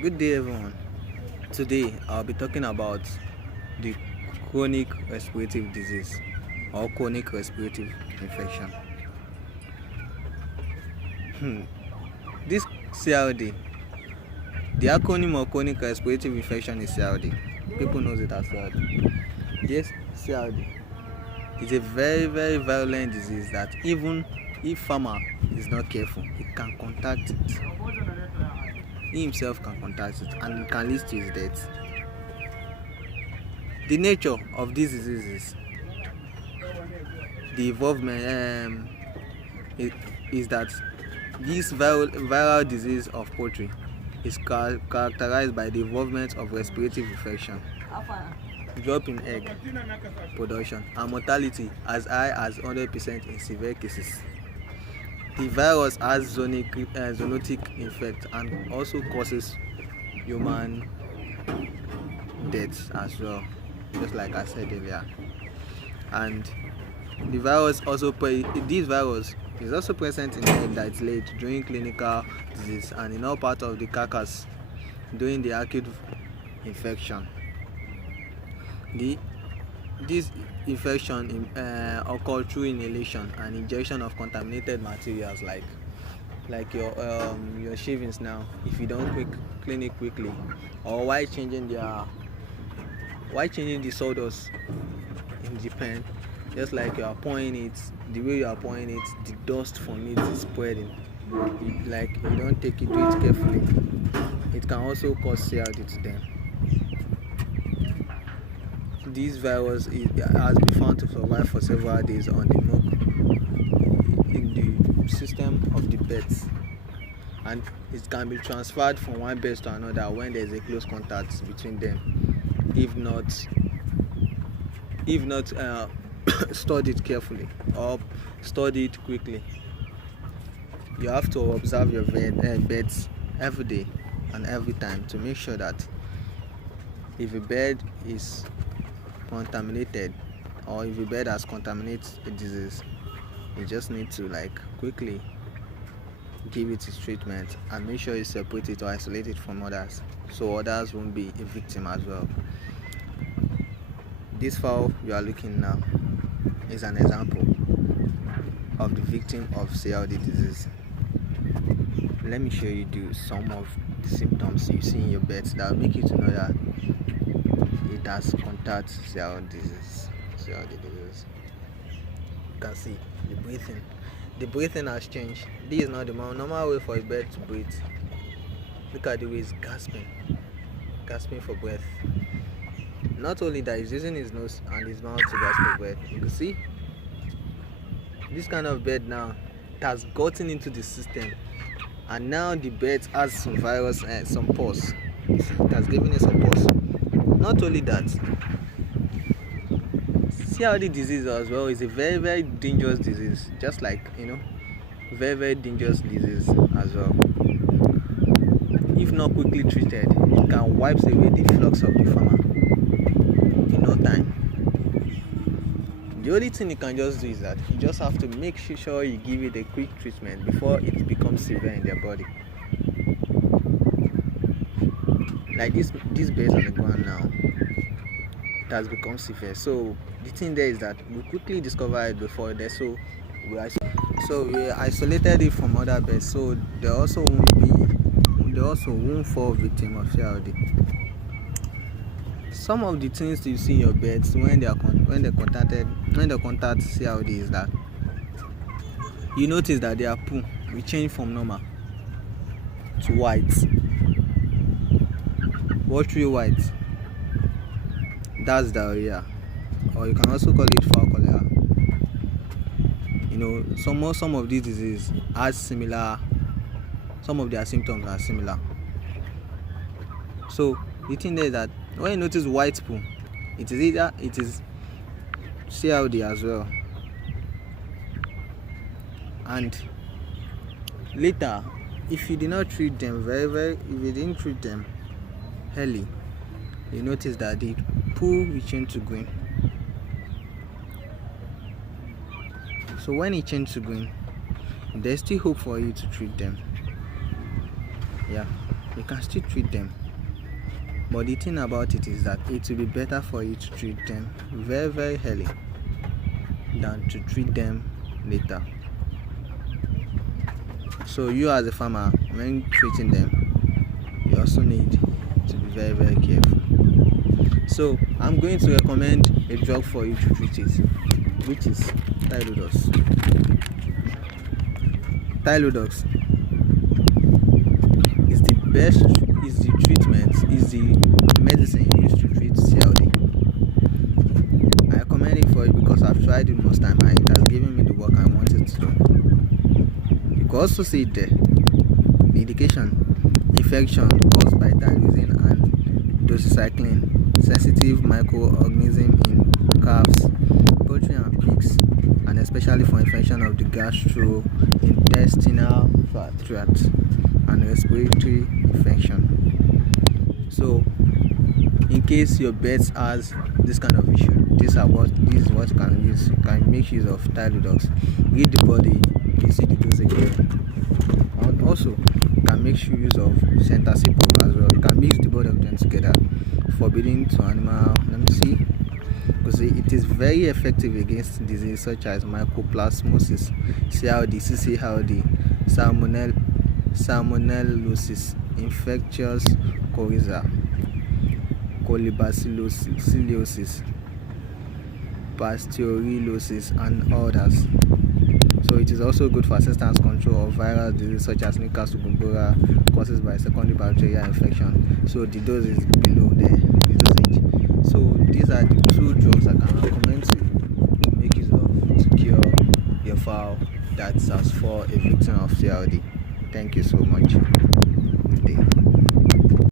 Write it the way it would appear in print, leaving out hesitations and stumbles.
Good day, everyone. Today I'll be talking about the chronic respiratory disease or chronic respiratory infection. This CRD, the acronym of chronic respiratory infection is CRD. People knows it as CRD. This CRD is a very violent disease that even if farmer is not careful, he can contact it. He himself can contact it and it can lead to his death. The nature of this disease is the involvement is that this viral disease of poultry is characterized by the involvement of respiratory infection, drop in egg production, and mortality as high as 100% in severe cases. The virus has zoonotic effect and also causes human deaths as well, just like I said earlier. And the virus also this virus is also present in the egg that is laid during clinical disease and in all parts of the carcass during the acute infection. This infection occurs through inhalation and injection of contaminated materials like your shavings now. If you don't clean it quickly, or while changing the sawdust in the pen, just like you are pouring it, the way you are pouring it, the dust from it is spreading. Like you don't do it carefully, it can also cause CRD to them. This virus has been found to survive for several days on the milk in the system of the birds, and it can be transferred from one bird to another when there is a close contact between them, if not stored it carefully or stored it quickly. You have to observe your birds every day and every time to make sure that if a bird is contaminated or if a bird has contaminated a disease, you just need to quickly give it its treatment and make sure you separate it or isolate it from others so others won't be a victim as well. This fowl you are looking now is an example of the victim of CRD disease. Let me show you some of the symptoms you see in your birds that will make you to know that it has contacted CRD disease. You can see the breathing. The breathing has changed. This is not the normal way for a bird to breathe. Look at the way he's gasping for breath. Not only that, he's using his nose and his mouth to gasp for breath. You can see this kind of bird now, it has gotten into the system, and now the bird has some virus and some pus. It has given it some pus. Not only that, CRD disease as well is a very dangerous disease, just like very dangerous disease as well. If not quickly treated, it can wipe away the flocks of the farmer in no time. The only thing you can just do is that you just have to make sure you give it a quick treatment before it becomes severe in their body. Like this bird on the ground now, it has become severe. So the thing there is that we quickly discover it before that. So we isolated it from other birds, so they also won't fall victim of CRD. Some of the things you see in your birds when they contact CRD is that you notice that their poo will change from normal to white, watery white. That's diarrhea, or you can also call it fowl cholera. Some of these diseases are similar. Some of their symptoms are similar. So the thing there is that when you notice white poo, it is CRD as well. And later, if you did not treat them if you didn't treat them early, you notice that the poo will change to green. So when it changes to green, there's still hope for you to treat them. Yeah. you can still treat them. But the thing about it is that it will be better for you to treat them very, very early than to treat them later. So you as a farmer, when treating them, you also need to be very, very careful. So I'm going to recommend a drug for you to treat it, which is Tylodox. Tylodox is the best, is the treatment, is the medicine used to treat CLD. I recommend it for you because I've tried it most time and it has given me the work I wanted to do. You can also see it there. The indication: infection caused by tyrosine and doxycycline, sensitive microorganism in calves, poultry and pigs, and especially for infection of the gastrointestinal tract and respiratory infection. So in case your pet has this kind of issue, this is what you can use. You can make use of Tylodox. Read the body, you see the dosage here. And also you can make use of Symptom as well. You can mix the both of them together, forbidding to animal. Let me see. Because it is very effective against disease such as mycoplasmosis, CLD, CCLD, salmonellosis, infectious coryza, colibacillosis, pasteurellosis, and others. So it is also good for assistance control of viral diseases such as Newcastle gumboro caused by secondary bacterial infection. So the dose is below the dosage. So these are the 2 drugs I can recommend to you to make use of to cure your fowl that has for a victim of CLD. Thank you so much. Good day.